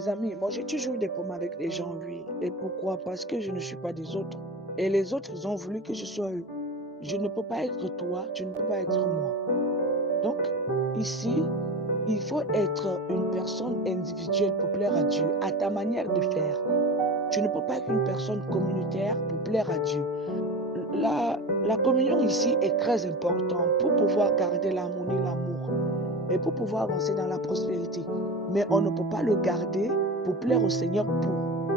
Les amis, moi j'ai toujours eu des problèmes avec les gens, oui. Et pourquoi? Parce que je ne suis pas des autres. Et les autres, ils ont voulu que je sois eux. Je ne peux pas être toi, tu ne peux pas être moi. Donc, ici, il faut être une personne individuelle pour plaire à Dieu, à ta manière de faire. Tu ne peux pas être une personne communautaire pour plaire à Dieu. La communion ici est très importante pour pouvoir garder l'harmonie, l'amour et pour pouvoir avancer dans la prospérité. Mais on ne peut pas le garder pour plaire au Seigneur pour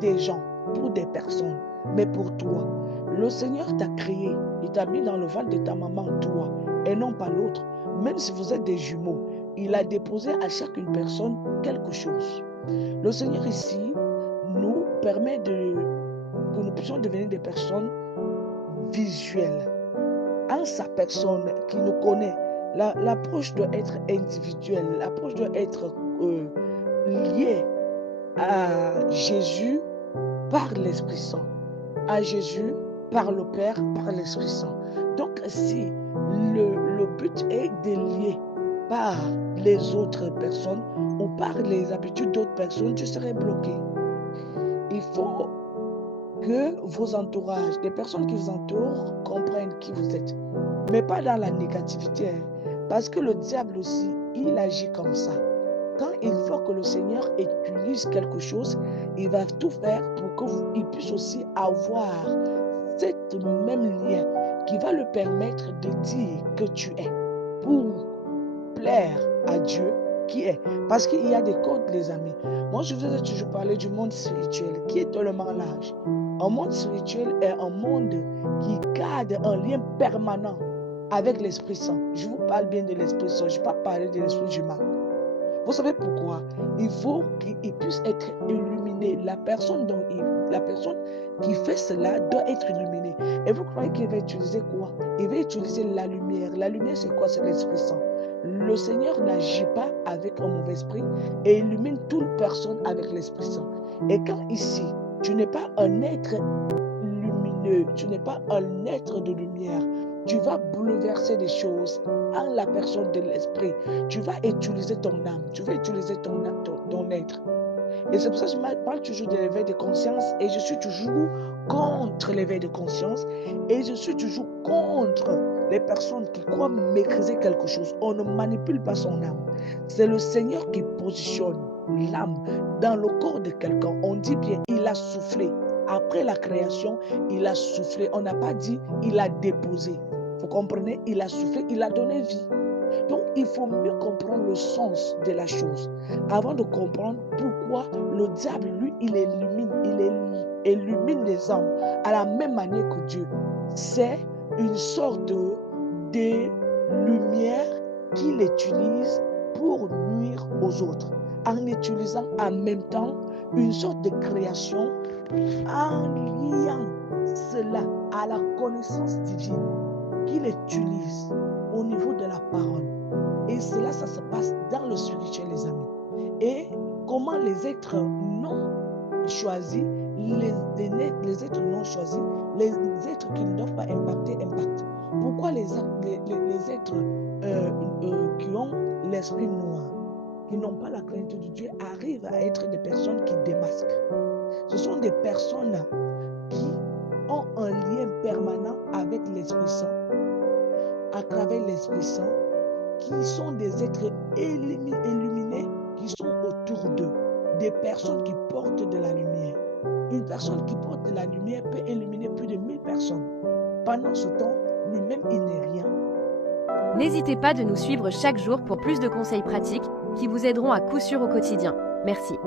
des gens, pour des personnes, mais pour toi. Le Seigneur t'a créé, il t'a mis dans le ventre de ta maman, toi, et non pas l'autre. Même si vous êtes des jumeaux, il a déposé à chacune personne quelque chose. Le Seigneur ici nous permet que nous puissions devenir des personnes visuelles. En sa personne qui nous connaît, l'approche doit être individuelle, l'approche doit être liée à Jésus par l'Esprit Saint, à Jésus par le Père, par l'Esprit Saint. Donc, si le but est de lier par les autres personnes ou par les habitudes d'autres personnes, tu serais bloqué. Il faut que vos entourages, des personnes qui vous entourent, comprennent qui vous êtes, mais pas dans la négativité, hein. Parce que le diable aussi, il agit comme ça. Quand il faut que le Seigneur utilise quelque chose, il va tout faire pour qu'il puisse aussi avoir cette même lien qui va lui permettre de dire que tu es pour plaire à Dieu qui est. Parce qu'il y a des codes, les amis. Moi, je vous ai toujours parlé du monde spirituel qui est tellement large. Un monde spirituel est un monde qui garde un lien permanent avec l'Esprit Saint. Je vous parle bien de l'Esprit Saint, je ne vais pas parler de l'Esprit humain. Vous savez pourquoi? Il faut qu'il puisse être illuminé. La personne qui fait cela doit être illuminée. Et vous croyez qu'il va utiliser quoi? Il va utiliser la lumière. La lumière, c'est quoi? C'est l'Esprit Saint. Le Seigneur n'agit pas avec un mauvais esprit et illumine toute personne avec l'Esprit Saint. Et quand ici, tu n'es pas un être lumineux, tu n'es pas un être de lumière, tu vas bouleverser des choses en la personne de l'esprit. Tu vas utiliser ton âme, tu vas utiliser ton être. Et c'est pour ça que je parle toujours de l'éveil de conscience et je suis toujours contre l'éveil de conscience et je suis toujours contre les personnes qui croient maîtriser quelque chose. On ne manipule pas son âme. C'est le Seigneur qui positionne l'âme dans le corps de quelqu'un. On dit bien, il a soufflé. Après la création, il a soufflé. On n'a pas dit, il a déposé. Vous comprenez? Il a soufflé, il a donné vie. Donc, il faut mieux comprendre le sens de la chose avant de comprendre pourquoi le diable, lui, il illumine les hommes à la même manière que Dieu. C'est une sorte de lumière qu'il utilise pour nuire aux autres, en utilisant en même temps une sorte de création, en liant cela à la connaissance divine qu'il utilise au niveau de la parole. Et cela, ça se passe dans le spirituel, les amis. Et comment les êtres non choisis, les êtres non choisis, les êtres qui ne doivent pas impacter, impactent. Pourquoi les êtres qui ont l'esprit noir, qui n'ont pas la crainte de Dieu, arrivent à être des personnes qui démasquent? Ce sont des personnes qui ont un lien permanent avec l'Esprit Saint, à travers l'Esprit Saint, qui sont des êtres illuminés, qui sont autour d'eux, des personnes qui portent de la lumière. Une personne qui porte de la lumière peut illuminer plus de 1000 personnes. Pendant ce temps, lui-même, il n'est rien. N'hésitez pas de nous suivre chaque jour pour plus de conseils pratiques qui vous aideront à coup sûr au quotidien. Merci.